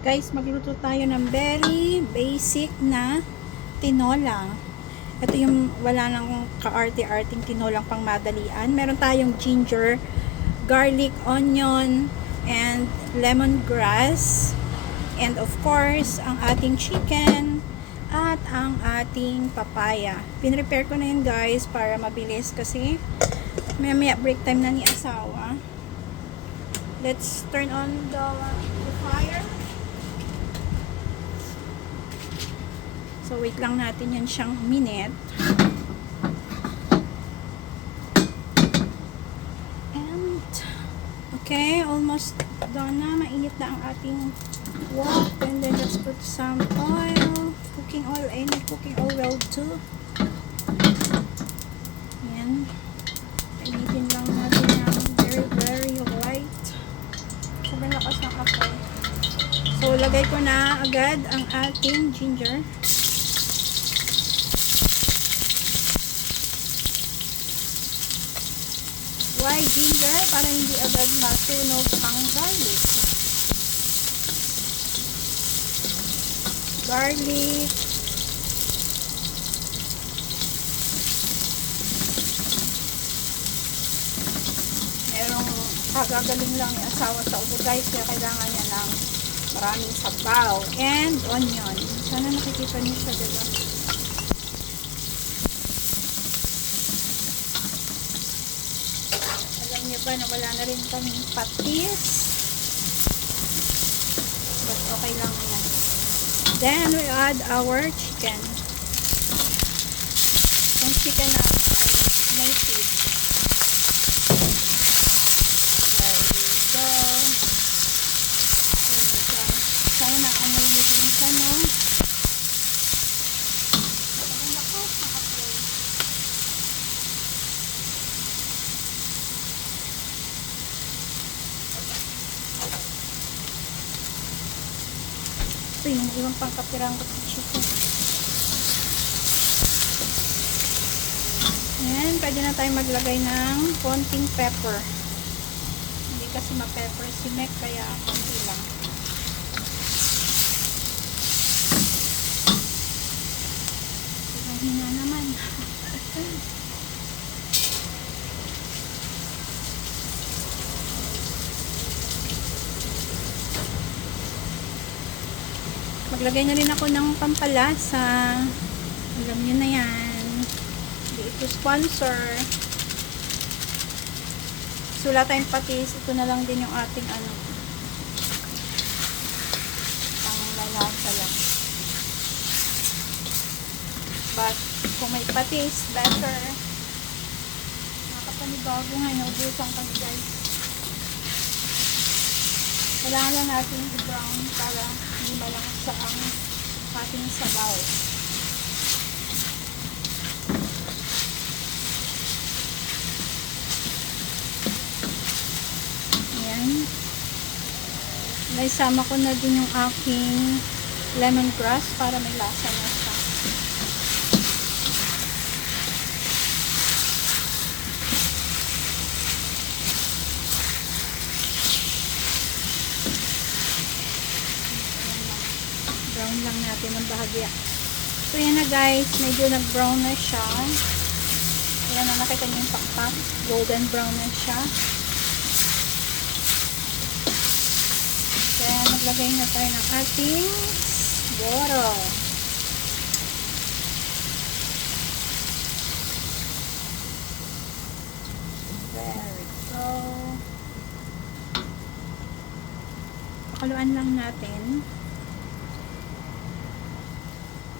Guys, magluto tayo ng very basic na tinola. Ito yung wala nang kaarte-arting tinolang pang madalian. Meron tayong ginger, garlic, onion, and lemongrass. And of course, ang ating chicken at ang ating papaya. Pinrepare ko na yun guys para mabilis kasi maya break time na ni asawa. Let's turn on the fire. So, wait lang natin yan siyang minute. And, okay, almost done na. Mainit na ang ating wok. And then, let's put some oil. Cooking oil. Any cooking oil will do. Yan. Painitin lang natin yung very, very light. Sobrang lakas ng apoy. So, lagay ko na agad ang ating ginger. Why ginger? Para hindi agad masunog ang garlic. Garlic. Merong kagagaling lang yung asawa sa ubo guys, kaya kailangan niya ng maraming sabaw. And onion. Sana nakikita niyo siya, diba? Ba na wala na rin kaming patis, but okay lang yan. Then we add our chicken. Yung chicken natin ay native. There we go. Sana na amoy mo din siya, no? Ito yung ibang pangkapirang ko sa chicken. Ayan, pwede na tayo maglagay ng konting pepper. Hindi kasi ma-pepper si Mek, kaya konti lang. Hina naman. Maglagay na rin ako ng pampalasa. Alam nyo na yan. Hindi ito sponsor. So, wala tayong patis. Ito na lang din yung ating panglalasa lang. But, kung may patis, better. Nakapanibago nga, naubusan kami guys. Kailangan lang natin i-brown para hindi malangsa ang ating sabaw. Ayan. Naisama ko na din yung aking lemongrass para may lasa na siya. Brown lang natin ang bahagya. So, yan na guys. Medyo nag-brown na siya. Ayan na, nakita niyo yung pakpak. Golden brown na siya. Then, maglagay na tayo ng ating boro. There we go. Pakaluan lang natin.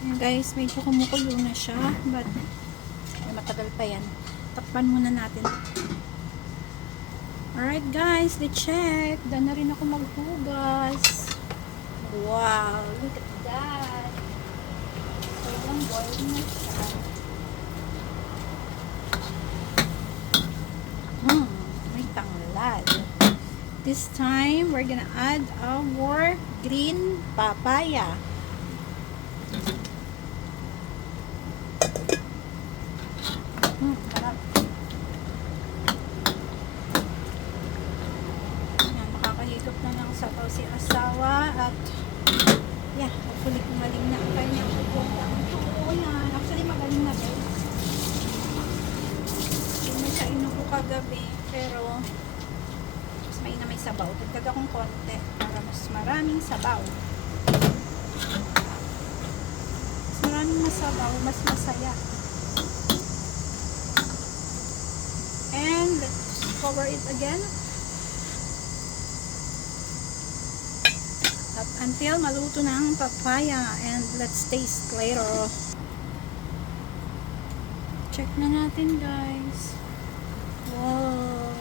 Ayan guys, medyo kumukulo na siya, but matagal pa yan. Takpan muna natin. Alright guys, let's check. Dahil na rin ako maghugas. Wow, look at that. Sobrang boiling na siya. May tanglad. This time, we're gonna add our green papaya. Sarap. Yan, makakahigop na ng sabaw si asawa at Yeah, hopefully kumaling na ang kanyang upo. Oo yan. Actually, magaling na guys. Hindi siya inupo kagabi. Pero, mas may sabaw. Dagdag akong konti para mas maraming sabaw. Mas maraming masabaw, mas masaya. And, let's cover it again. Up until maluto na ang papaya. And let's taste later. Check na natin guys. Wow.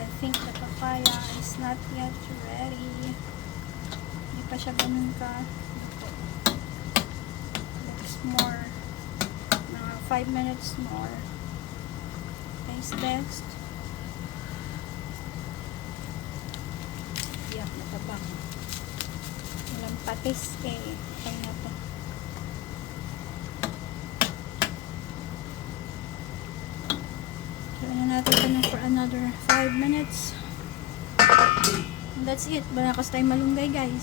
I think the papaya is not yet ready. Hindi pa siya ganun ka. Looks more. Mga 5 minutes more. Taste test. Yeah, matabang. Walang patis eh. Kaya na to. Try na natin ito na for another 5 minutes. And that's it. Balakas tayong malunggay guys.